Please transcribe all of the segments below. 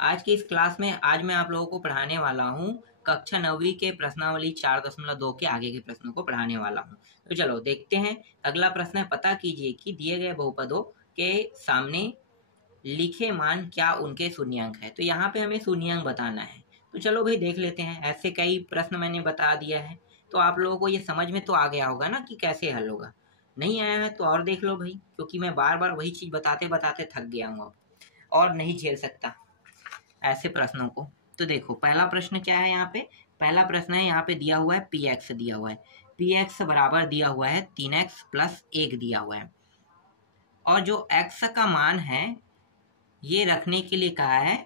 आज की इस क्लास में आज मैं आप लोगों को पढ़ाने वाला हूँ कक्षा 9वीं के प्रश्नावली 4.2 के आगे के प्रश्नों को पढ़ाने वाला हूँ। तो चलो देखते हैं। अगला प्रश्न है, पता कीजिए कि दिए गए बहुपदों के सामने लिखे मान क्या उनके शून्यांक है। तो यहाँ पे हमें शून्यांक बताना है। तो चलो भाई देख लेते हैं। ऐसे कई प्रश्न मैंने बता दिया है, तो आप लोगों को ये समझ में तो आ गया होगा ना कि कैसे हल होगा। नहीं आया है तो और देख लो भाई, क्योंकि मैं बार बार वही चीज बताते बताते थक गया हूँ अब, और नहीं झेल सकता ऐसे प्रश्नों को। तो देखो पहला प्रश्न क्या है यहाँ पे। पहला प्रश्न है, यहाँ पे दिया हुआ है px दिया हुआ है। px बराबर दिया हुआ है 3x प्लस 1 दिया हुआ है, और जो x का मान है ये रखने के लिए कहा है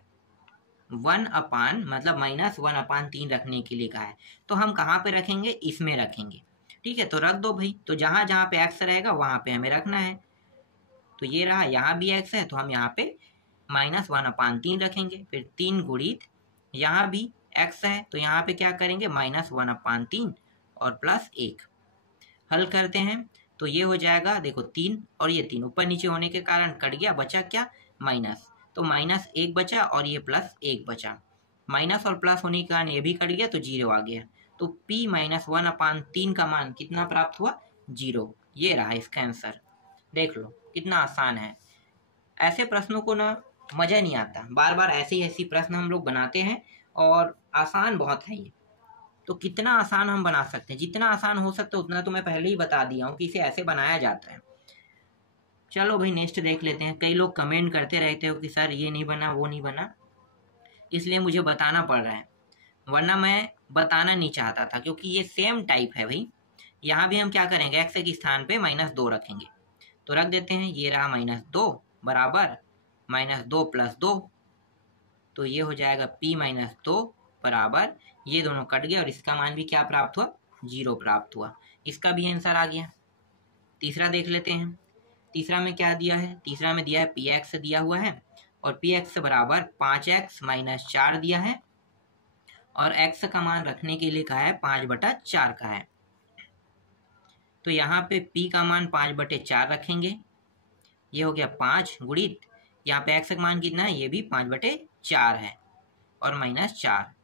1 अपान मतलब -1/3 रखने के लिए कहा है। तो हम कहाँ पे रखेंगे, इसमें रखेंगे। ठीक है, तो रख दो भाई। तो जहां जहां पे x रहेगा वहां पे हमें रखना है। तो ये रहा, यहाँ भी x है तो हम यहाँ पे -1/3 रखेंगे। फिर 3 गुणित यहाँ भी x है तो यहाँ पे क्या करेंगे, -1/3 और प्लस 1। हल करते हैं तो ये हो जाएगा, देखो 3 और ये 3 ऊपर नीचे होने के कारण कट गया, बचा क्या, माइनस। तो -1 बचा और ये +1 बचा। माइनस और प्लस होने के कारण ये भी कट गया तो 0 आ गया। तो p -1/3 का मान कितना प्राप्त हुआ, 0। ये रहा इसका आंसर। देख लो कितना आसान है। ऐसे प्रश्नों को ना मजा नहीं आता, बार बार ऐसे प्रश्न हम लोग बनाते हैं और आसान बहुत है ये। तो कितना आसान हम बना सकते हैं, जितना आसान हो सकता है उतना तो मैं पहले ही बता दिया हूँ कि इसे ऐसे बनाया जाता है। चलो भाई नेक्स्ट देख लेते हैं। कई लोग कमेंट करते रहते हो कि सर ये नहीं बना वो नहीं बना, इसलिए मुझे बताना पड़ रहा है, वरना मैं बताना नहीं चाहता था, क्योंकि ये सेम टाइप है भाई। यहाँ भी हम क्या करेंगे, x के स्थान पे -2 रखेंगे। तो रख देते हैं, ये रहा -2 बराबर -2 + 2। तो ये हो जाएगा p -2 बराबर, ये दोनों कट गए और इसका मान भी क्या प्राप्त हुआ, 0 प्राप्त हुआ। इसका भी आंसर आ गया। तीसरा देख लेते हैं। तीसरा में क्या दिया है, तीसरा में दिया है px दिया हुआ है, और px बराबर 5x - 4 दिया है, और x का मान रखने के लिए कहा है 5/4 का है। तो यहाँ पे p का मान 5/4 रखेंगे। ये हो गया 5 गुणित, यहाँ पे x का मान कितना है, ये भी 5/4 है, और -4।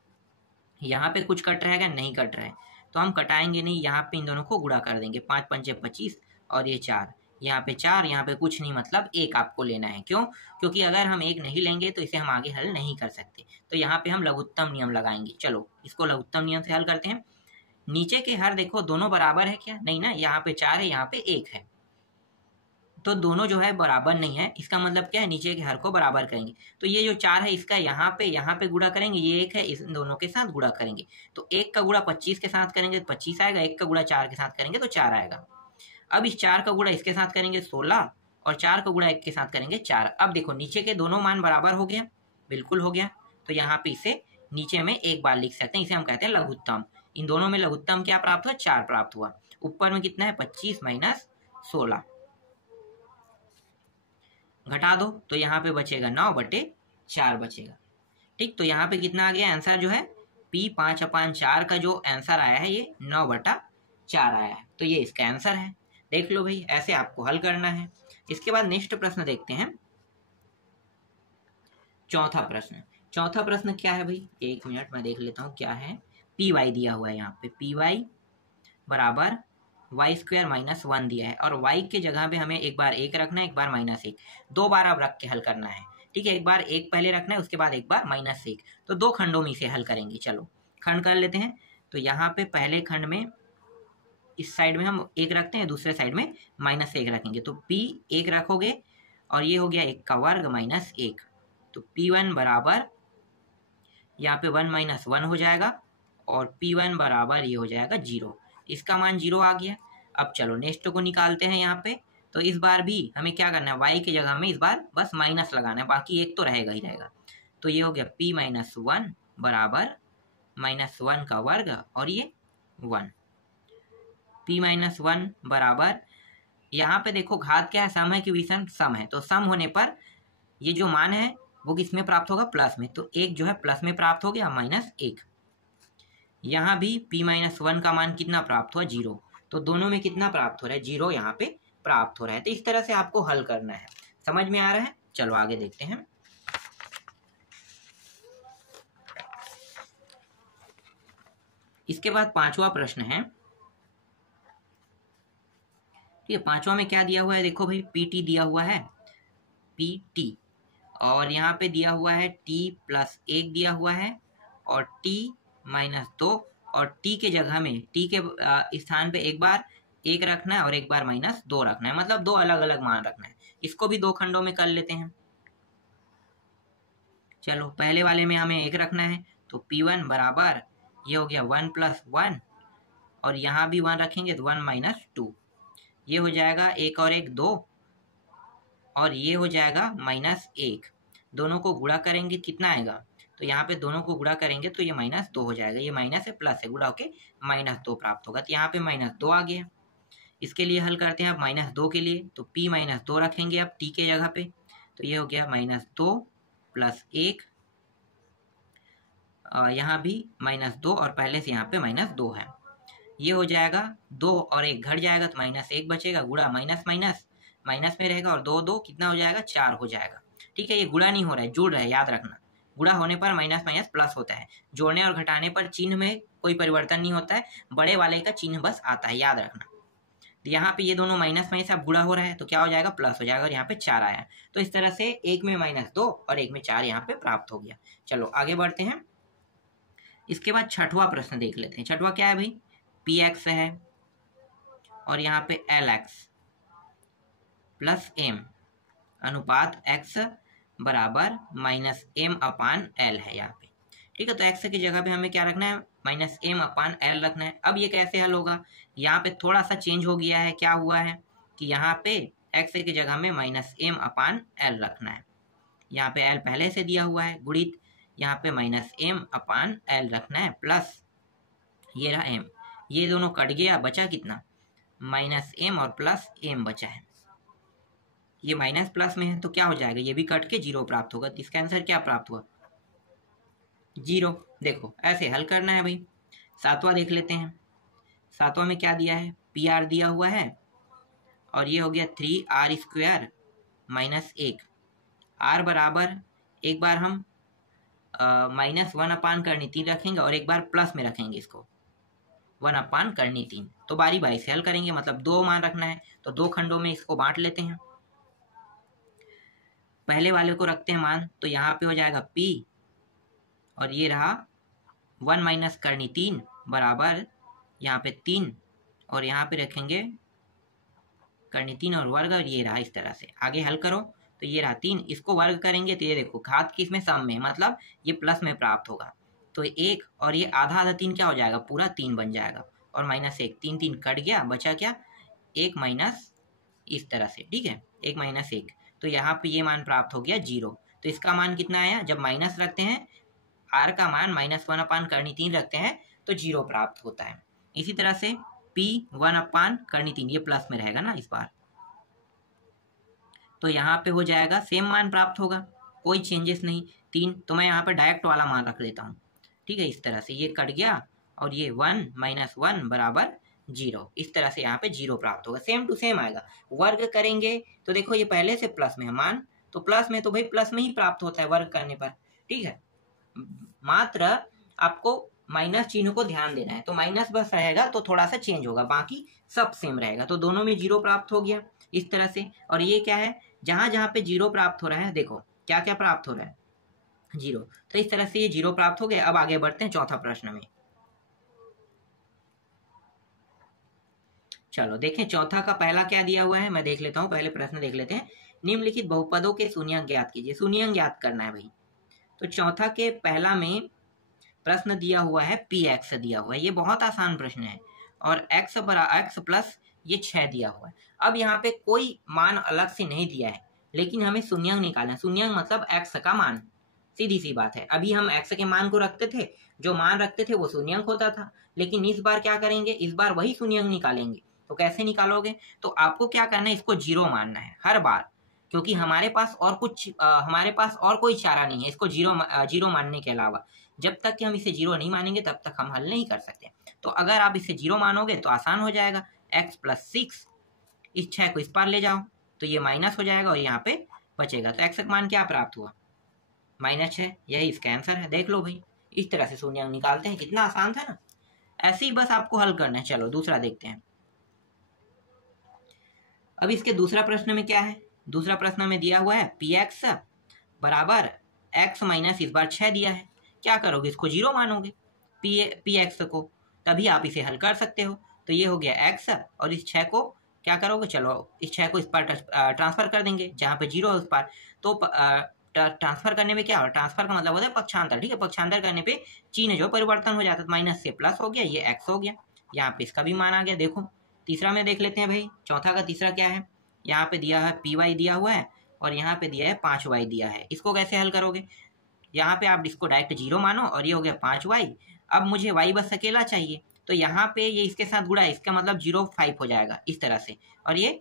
यहाँ पे कुछ कट रहेगा, नहीं कट रहा है तो हम कटाएंगे नहीं, यहाँ पे इन दोनों को गुणा कर देंगे। 5 × 5 = 25 और ये 4, यहाँ पे 4, यहाँ पे कुछ नहीं, मतलब 1 आपको लेना है। क्यों, क्योंकि अगर हम 1 नहीं लेंगे तो इसे हम आगे हल नहीं कर सकते। तो यहाँ पे हम लघुत्तम नियम लगाएंगे। चलो इसको लघुत्तम नियम से हल करते हैं। नीचे के हर देखो दोनों बराबर है क्या, नहीं ना, यहाँ पे 4 है, यहाँ पे 1 है, तो दोनों जो है बराबर नहीं है। इसका मतलब क्या है, नीचे के हर को बराबर करेंगे। तो ये जो 4 है इसका यहाँ पे गुणा करेंगे, ये 1 है, इस दोनों के साथ गुणा करेंगे। तो 1 का गुणा 25 के साथ करेंगे तो 25 आएगा, 1 का गुणा 4 के साथ करेंगे तो 4 आएगा। अब इस 4 का गुणा इसके साथ करेंगे 16, और 4 का गुणा 1 के साथ करेंगे 4। अब देखो नीचे के दोनों मान बराबर हो गया, बिल्कुल हो गया। तो यहाँ पे इसे नीचे में एक बार लिख सकते हैं, इसे हम कहते हैं लघुत्तम। इन दोनों में लघुत्तम क्या प्राप्त हुआ, 4 प्राप्त हुआ। ऊपर में कितना है, 25 - 16, घटा दो तो यहाँ पे बचेगा 9/4 बचेगा। ठीक, तो यहाँ पे कितना आ गया आंसर, जो है p 5/4 का जो आंसर आया है ये 9/4 आया है। तो ये इसका आंसर है। देख लो भाई, ऐसे आपको हल करना है। इसके बाद नेक्स्ट प्रश्न देखते हैं। चौथा प्रश्न। चौथा प्रश्न क्या है भाई, 1 मिनट मैं देख लेता हूँ क्या है। py दिया हुआ है, यहाँ पे py बराबर y² - 1 दिया है, और y के जगह पे हमें एक बार 1 रखना है, एक बार -1। 2 बार अब रख के हल करना है। ठीक है, एक बार 1 पहले रखना है, उसके बाद एक बार -1। तो 2 खंडों में इसे हल करेंगे। चलो खंड कर लेते हैं। तो यहाँ पे पहले खंड में इस साइड में हम 1 रखते हैं, दूसरे साइड में -1 रखेंगे। तो p 1 रखोगे और ये हो गया 1 का वर्ग -1। तो p1 बराबर यहाँ पे 1 - 1 हो जाएगा, और p1 बराबर ये हो जाएगा 0। इसका मान 0 आ गया। अब चलो नेक्स्ट को निकालते हैं यहाँ पे। तो इस बार भी हमें क्या करना है, y की जगह में इस बार बस माइनस लगाना है, बाकी 1 तो रहेगा ही रहेगा। तो ये हो गया p - 1 बराबर -1 का वर्ग और ये 1। p - 1 बराबर, यहाँ पे देखो घात क्या है, सम है कि विषम, सम है। तो सम होने पर ये जो मान है वो किस में प्राप्त होगा, प्लस में। तो 1 जो है प्लस में प्राप्त हो गया, -1। यहाँ भी p - 1 का मान कितना प्राप्त हुआ, 0। तो दोनों में कितना प्राप्त हो रहा है, 0 यहाँ पे प्राप्त हो रहा है। तो इस तरह से आपको हल करना है। समझ में आ रहा है। चलो आगे देखते हैं। इसके बाद पांचवा प्रश्न है, ठीक है। पांचवा में क्या दिया हुआ है, देखो भाई पीटी दिया हुआ है, पीटी, और यहाँ पे दिया हुआ है t+1 दिया हुआ है और t-2, और t के जगह में t के स्थान पे एक बार 1 रखना है और एक बार -2 रखना है, मतलब दो अलग अलग मान रखना है। इसको भी दो खंडों में कर लेते हैं। चलो पहले वाले में हमें 1 रखना है, तो P1 बराबर ये हो गया 1 + 1, और यहाँ भी 1 रखेंगे तो 1 - 2, ये हो जाएगा 1 और 1 2, और ये हो जाएगा -1। दोनों को गुणा करेंगे कितना आएगा, तो यहाँ पे दोनों को गुणा करेंगे तो ये -2 हो जाएगा, ये माइनस है प्लस है, गुणा होके -2 प्राप्त होगा, तो यहाँ पे -2 आ गया। इसके लिए हल करते हैं अब -2 के लिए, तो P - 2 रखेंगे अब t के जगह पे, तो ये हो गया -2 + 1, यहाँ भी -2 और पहले से यहाँ पे -2 है, ये हो जाएगा 2 और 1 घट जाएगा तो -1 बचेगा, गुणा माइनस में रहेगा, और 2 2 कितना हो जाएगा, 4 हो जाएगा। ठीक है, ये गुणा नहीं हो रहा है, जुड़ रहा है, याद रखना। गुणा होने पर माइनस प्लस होता है, जोड़ने और घटाने पर चिन्ह में कोई परिवर्तन नहीं होता है, बड़े वाले का चिन्ह बस आता है, याद रखना। तो यहाँ पे ये दोनों माइनस अब गुणा हो रहा है तो क्या हो जाएगा, प्लस हो जाएगा, और यहाँ पे 4 आया। तो इस तरह से एक में -2 और एक में 4 यहाँ पे प्राप्त हो गया। चलो आगे बढ़ते हैं। इसके बाद छठवां प्रश्न देख लेते हैं। छठवां क्या है भाई, px है और यहाँ पे lx + m अनुपात x बराबर -m/l है यहाँ पे। ठीक है, तो x की जगह पे हमें क्या रखना है, -m/l रखना है। अब ये कैसे हल होगा, यहाँ पे थोड़ा सा चेंज हो गया है, क्या हुआ है कि यहाँ पे x की जगह में -m/l रखना है। यहाँ पे l पहले से दिया हुआ है गुणित, यहाँ पे -m/l रखना है, प्लस ये रहा m, ये दोनों कट गया, बचा कितना, -m और +m बचा है। ये माइनस प्लस में है तो क्या हो जाएगा, ये भी कट के 0 प्राप्त होगा। तो इसका आंसर क्या प्राप्त हुआ, 0। देखो ऐसे हल करना है भाई। सातवां देख लेते हैं। सातवां में क्या दिया है, PR दिया हुआ है और ये हो गया 3r² - 1। r बराबर एक बार हम -1/3 रखेंगे और एक बार प्लस में रखेंगे, इसको 1/3। तो बारी बारी से हल करेंगे, मतलब 2 मान रखना है, तो 2 खंडों में इसको बांट लेते हैं। पहले वाले को रखते हैं मान, तो यहाँ पे हो जाएगा P और ये रहा 1 - 3 बराबर यहाँ पे 3, और यहाँ पे रखेंगे 3 और वर्ग, और ये रहा इस तरह से। आगे हल करो तो ये रहा 3, इसको वर्ग करेंगे तो ये देखो घात किस में, सम में, मतलब ये प्लस में प्राप्त होगा। तो 1 और ये आधा 3 क्या हो जाएगा, पूरा 3 बन जाएगा, और -1, 3 3 कट गया, बचा क्या, 1 माइनस, इस तरह से। ठीक है, 1 - 1, तो यहाँ पे ये मान प्राप्त हो गया 0। तो इसका मान कितना आया, जब माइनस रखते हैं, r का मान -1/3 रखते हैं तो 0 प्राप्त होता है। इसी तरह से P 1/3, ये प्लस में रहेगा ना इस बार, तो यहाँ पे हो जाएगा सेम मान प्राप्त होगा, कोई चेंजेस नहीं, 3। तो मैं यहाँ पे डायरेक्ट वाला मान रख लेता हूँ। ठीक है, इस तरह से ये कट गया और ये 1 - 1 बराबर 0, इस तरह से यहाँ पे 0 प्राप्त होगा, सेम टू सेम आएगा। वर्ग करेंगे तो देखो ये पहले से प्लस में है मान, तो प्लस में तो भाई प्लस में ही प्राप्त होता है वर्ग करने पर। ठीक है, मात्र आपको माइनस चिन्ह को ध्यान देना है, तो माइनस बस रहेगा तो थोड़ा सा चेंज होगा, बाकी सब सेम रहेगा। तो दोनों में 0 प्राप्त हो गया इस तरह से। और ये क्या है, जहां जहां पे 0 प्राप्त हो रहा है, देखो क्या क्या प्राप्त हो रहा है, 0। तो इस तरह से ये 0 प्राप्त हो गया। अब आगे बढ़ते हैं चौथा प्रश्न में। चलो देखें चौथा का पहला क्या दिया हुआ है, मैं देख लेता हूँ, पहले प्रश्न देख लेते हैं। निम्नलिखित बहुपदों के शून्यंक ज्ञात कीजिए। शून्यंक ज्ञात करना है भाई। तो चौथा के पहला में प्रश्न दिया हुआ है px दिया हुआ है, ये बहुत आसान प्रश्न है, और x + ये 6 दिया हुआ है। अब यहाँ पे कोई मान अलग से नहीं दिया है, लेकिन हमें शून्यंक निकालना है। शून्यंक मतलब x का मान, सीधी सी बात है। अभी हम x के मान को रखते थे, जो मान रखते थे वो शून्यंक होता था, लेकिन इस बार क्या करेंगे, इस बार वही शून्यंक निकालेंगे। तो कैसे निकालोगे, तो आपको क्या करना है, इसको 0 मानना है हर बार, क्योंकि हमारे पास और कोई चारा नहीं है इसको 0 मानने के अलावा। जब तक कि हम इसे 0 नहीं मानेंगे तब तक हम हल नहीं कर सकते। तो अगर आप इसे 0 मानोगे तो आसान हो जाएगा, x + 6, इस 6 को इस पार ले जाओ तो ये माइनस हो जाएगा और यहाँ पे बचेगा। तो x का मान क्या प्राप्त हुआ, -6, यही इसका आंसर है। देख लो भाई, इस तरह से शून्यंक निकालते हैं, कितना आसान था ना। ऐसे ही बस आपको हल करना है। चलो दूसरा देखते हैं। अब इसके दूसरा प्रश्न में क्या है, दूसरा प्रश्न में दिया हुआ है पी एक्स बराबर एक्स माइनस इस बार 6 दिया है। क्या करोगे, इसको 0 मानोगे पी एक्स को, तभी आप इसे हल कर सकते हो। तो ये हो गया एक्स और इस 6 को क्या करोगे, चलो इस 6 को इस पर ट्रांसफर कर देंगे, जहाँ पे 0 है उस पर। तो ट्रांसफर करने में क्या हो, ट्रांसफर का मतलब होता है पक्षांतर। ठीक है, पक्षांतर करने पे चिन्ह जो परिवर्तन हो जाता है, माइनस से प्लस हो गया, ये एक्स हो गया, यहाँ पे इसका भी मान आ गया। देखो तीसरा में देख लेते हैं भाई, चौथा का तीसरा क्या है, यहाँ पे दिया है पी वाई दिया हुआ है और यहाँ पे दिया है 5y दिया है। इसको कैसे हल करोगे, यहाँ पे आप इसको डायरेक्ट 0 मानो और ये हो गया 5y। अब मुझे y बस अकेला चाहिए, तो यहाँ पे ये इसके साथ गुणा है, इसका मतलब 0 5 हो जाएगा इस तरह से, और ये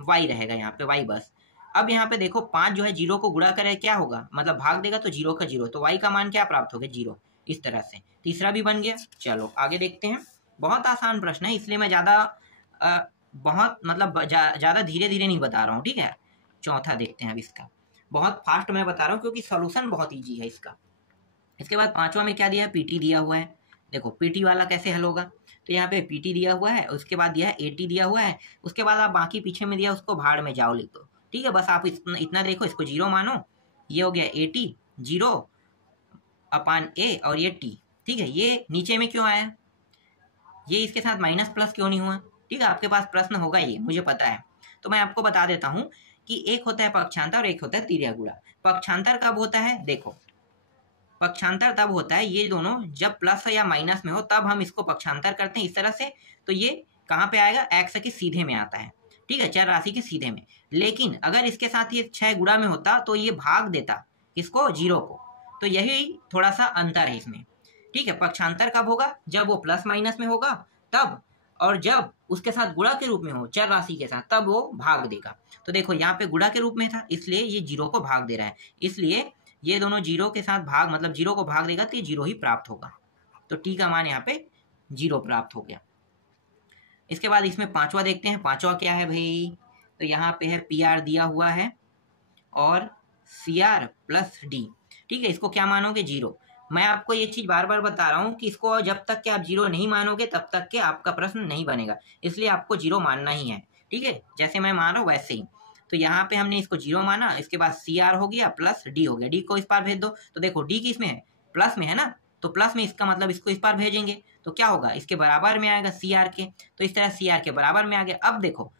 y रहेगा यहाँ पे y बस। अब यहाँ पे देखो 5 जो है 0 को गुणा करे क्या होगा, मतलब भाग देगा तो 0 का 0, तो y का मान क्या प्राप्त हो गया 0, इस तरह से तीसरा भी बन गया। चलो आगे देखते हैं। बहुत आसान प्रश्न है, इसलिए मैं ज़्यादा बहुत मतलब ज़्यादा धीरे धीरे नहीं बता रहा हूँ। ठीक है, चौथा देखते हैं अब इसका, बहुत फास्ट मैं बता रहा हूँ क्योंकि सॉल्यूशन बहुत इजी है इसका। इसके बाद पांचवा में क्या दिया है, पीटी दिया हुआ है। देखो पीटी वाला कैसे हल होगा, तो यहाँ पे पीटी दिया हुआ है, उसके बाद दिया है एटी दिया हुआ है, उसके बाद आप बाकी पीछे में दिया उसको भाड़ में जाओ लिख दो। ठीक है, बस आप इतना देखो, इसको 0 मानो, ये हो गया 80 0 अपान ए और ये टी। ठीक है, ये नीचे में क्यों आया, ये इसके साथ माइनस प्लस क्यों नहीं हुआ। ठीक है, आपके पास प्रश्न होगा ये मुझे पता है, तो मैं आपको बता देता हूँ कि एक होता है पक्षांतर और एक होता है तिर्यक गुणा। पक्षांतर कब होता है, देखो पक्षांतर तब होता है, ये दोनों जब प्लस या माइनस में हो तब हम इसको पक्षांतर करते हैं इस तरह से। तो ये कहाँ पे आएगा, एक्स के सीधे में आता है। ठीक है, चर राशि के सीधे में। लेकिन अगर इसके साथ ये 6 गुणा में होता तो ये भाग देता इसको 0 को, तो यही थोड़ा सा अंतर है इसमें। ठीक है, पक्षांतर कब होगा, जब वो प्लस माइनस में होगा तब, और जब उसके साथ गुणा के रूप में हो चर राशि के साथ तब वो भाग देगा। तो देखो यहाँ पे गुणा के रूप में था इसलिए ये 0 को भाग दे रहा है, इसलिए ये दोनों 0 के साथ भाग मतलब 0 को भाग देगा तो ये 0 ही प्राप्त होगा। तो टी का मान यहाँ पे 0 प्राप्त हो गया। इसके बाद इसमें पांचवा देखते हैं, पांचवा क्या है भाई, तो यहाँ पे है पी आर दिया हुआ है और सी आर प्लस डी। ठीक है, इसको क्या मानोगे 0। मैं आपको ये चीज बार बार बता रहा हूँ कि इसको जब तक कि आप 0 नहीं मानोगे तब तक के आपका प्रश्न नहीं बनेगा, इसलिए आपको 0 मानना ही है। ठीक है, जैसे मैं मान रहा हूँ वैसे ही। तो यहाँ पे हमने इसको 0 माना, इसके बाद सी आर हो गया प्लस डी हो गया, डी को इस पार भेज दो। तो देखो डी किस में है, प्लस में है ना, तो प्लस में इसका मतलब इसको इस पार भेजेंगे तो क्या होगा, इसके बराबर में आएगा सी आर के, तो इस तरह सी आर के बराबर में आ गया। अब देखो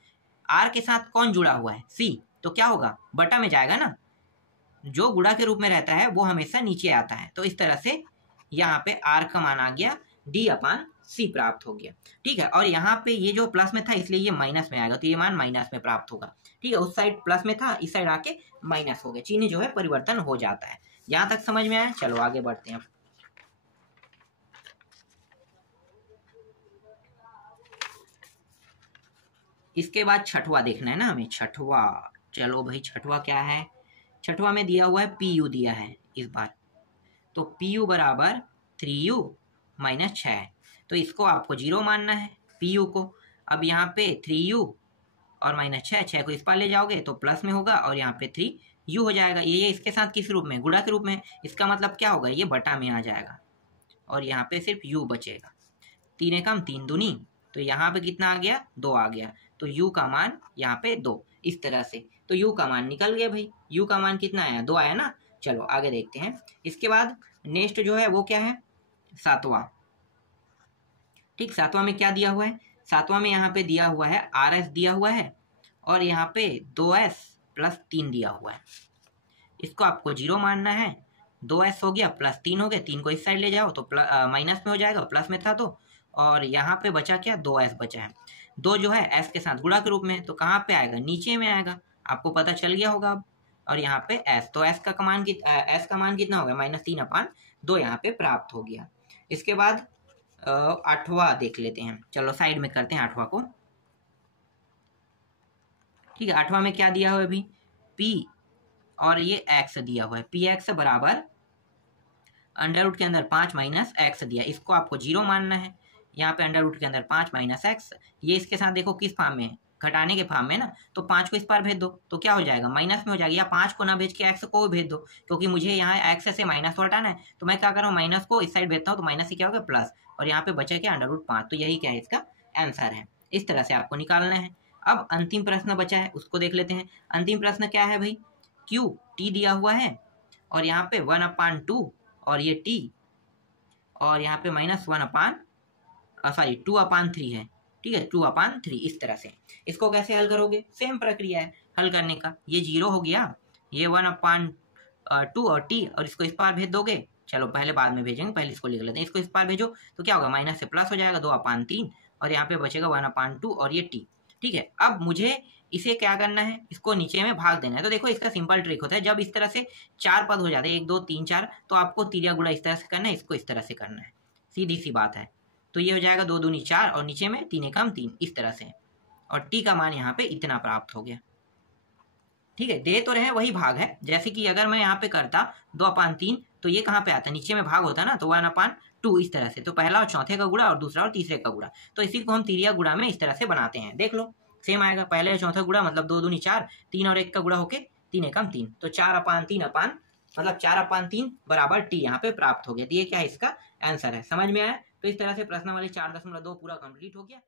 आर के साथ कौन जुड़ा हुआ है, सी, तो क्या होगा बटा में जाएगा ना, जो गुणा के रूप में रहता है वो हमेशा नीचे आता है। तो इस तरह से यहाँ पे आर का मान आ गया डी अपान सी प्राप्त हो गया। ठीक है, और यहाँ पे ये जो प्लस में था इसलिए ये माइनस में आएगा, तो ये मान माइनस में प्राप्त होगा। ठीक है, उस साइड प्लस में था, इस साइड आके माइनस हो गया, चिन्ह जो है परिवर्तन हो जाता है। यहाँ तक समझ में आया, चलो आगे बढ़ते हैं। इसके बाद छठवा देखना है ना हमें, छठवा। चलो भाई छठवा क्या है, छठवा में दिया हुआ है पी यू दिया है इस बार, तो पी यू बराबर 3u माइनस 6, तो इसको आपको 0 मानना है पी यू को। अब यहाँ पे 3u और माइनस 6 को इस पार ले जाओगे तो प्लस में होगा और यहाँ पे 3u हो जाएगा। ये इसके साथ किस रूप में, गुणा के रूप में, इसका मतलब क्या होगा, ये बटा में आ जाएगा और यहाँ पे सिर्फ u बचेगा। 3 एकम 3 दूनी, तो यहाँ पे कितना आ गया 2 आ गया, तो u का मान यहाँ पे 2, इस तरह से। तो u का मान निकल गया भाई, u का मान कितना आया 2 आया ना। चलो आगे देखते हैं। इसके बाद नेक्स्ट जो है वो क्या है, सातवां। ठीक, सातवां में क्या दिया हुआ है, सातवां में यहाँ पे दिया हुआ है आर एस दिया हुआ है और यहाँ पे 2s प्लस 3 दिया हुआ है। इसको आपको 0 मानना है, 2s हो गया प्लस 3 हो गया, 3 को इस साइड ले जाओ तो माइनस में हो जाएगा, प्लस में था तो, और यहाँ पे बचा क्या 2s बचा है। 2 जो है s के साथ गुणा के रूप में, तो कहाँ पे आएगा, नीचे में आएगा, आपको पता चल गया होगा अब। और यहाँ पे s, तो s का मान कितना हो गया -3/2 यहाँ पे प्राप्त हो गया। इसके बाद 8वां देख लेते हैं, चलो साइड में करते हैं 8वां को। ठीक है, 8वां में क्या दिया हुआ है अभी, p और ये x दिया हुआ है, px बराबर अंडर रूट के अंदर 5 माइनस x दिया, इसको आपको 0 मानना है। यहाँ पे अंडर रूट के अंदर 5 माइनस x, ये इसके साथ देखो किस फॉर्म में है, घटाने के फॉर्म में ना, तो 5 को इस पार भेज दो तो क्या हो जाएगा, माइनस में हो जाएगा, या 5 को ना भेज के x को भेज दो, क्योंकि मुझे यहाँ x से माइनस को हटाना है, तो मैं क्या कर रहा हूँ, माइनस को इस साइड भेजता हूँ, तो माइनस से क्या होगा प्लस, और यहाँ पे बचा क्या √5, तो यही क्या है इसका आंसर है। इस तरह से आपको निकालना है। अब अंतिम प्रश्न बचा है, उसको देख लेते हैं। अंतिम प्रश्न क्या है भाई, q t दिया हुआ है और यहाँ पे 1/2 और ये t, और यहाँ पे -2/3 है, ठीक है, 2/3। इस तरह से इसको कैसे हल करोगे, सेम प्रक्रिया है हल करने का। ये 0 हो गया, ये 1/2 और t, और इसको इस पार भेज दोगे, चलो पहले बाद में भेजेंगे, पहले इसको लिख लेते हैं। इसको इस पार भेजो तो क्या होगा, माइनस से प्लस हो जाएगा 2/3, और यहाँ पे बचेगा 1/2 और ये t, ठीक है। अब मुझे इसे क्या करना है, इसको नीचे में भाग देना है। तो देखो इसका सिंपल ट्रिक होता है, जब इस तरह से 4 पद हो जाते हैं, 1 2 3 4, तो आपको तिरिया गुणा इस तरह से करना है, इसको इस तरह से करना है, सीधी सी बात है। तो ये हो जाएगा 2 दूनी 4 और नीचे में 3 एकम 3, इस तरह से, और टी का मान यहाँ पे इतना प्राप्त हो गया, ठीक है। दे तो रहे वही भाग है, जैसे कि अगर मैं यहाँ पे करता 2/3, तो ये कहाँ पे आता, नीचे में भाग होता ना, तो 1/2 इस तरह से, तो पहला और चौथे का गुणा और दूसरा और तीसरे का गुणा, तो इसी को हम तिरिया गुणा में इस तरह से बनाते हैं। देख लो सेम आएगा, पहले और चौथा गुणा मतलब 2 दूनी 4, 3 और 1 का गुणा होके 3 एकम 3, तो 4/3 मतलब 4/3 बराबर टी यहाँ पे प्राप्त हो गया। तो ये क्या है, इसका आंसर है। समझ में आया? तो इस तरह से प्रश्न वाली 4.2 पूरा कंप्लीट हो गया।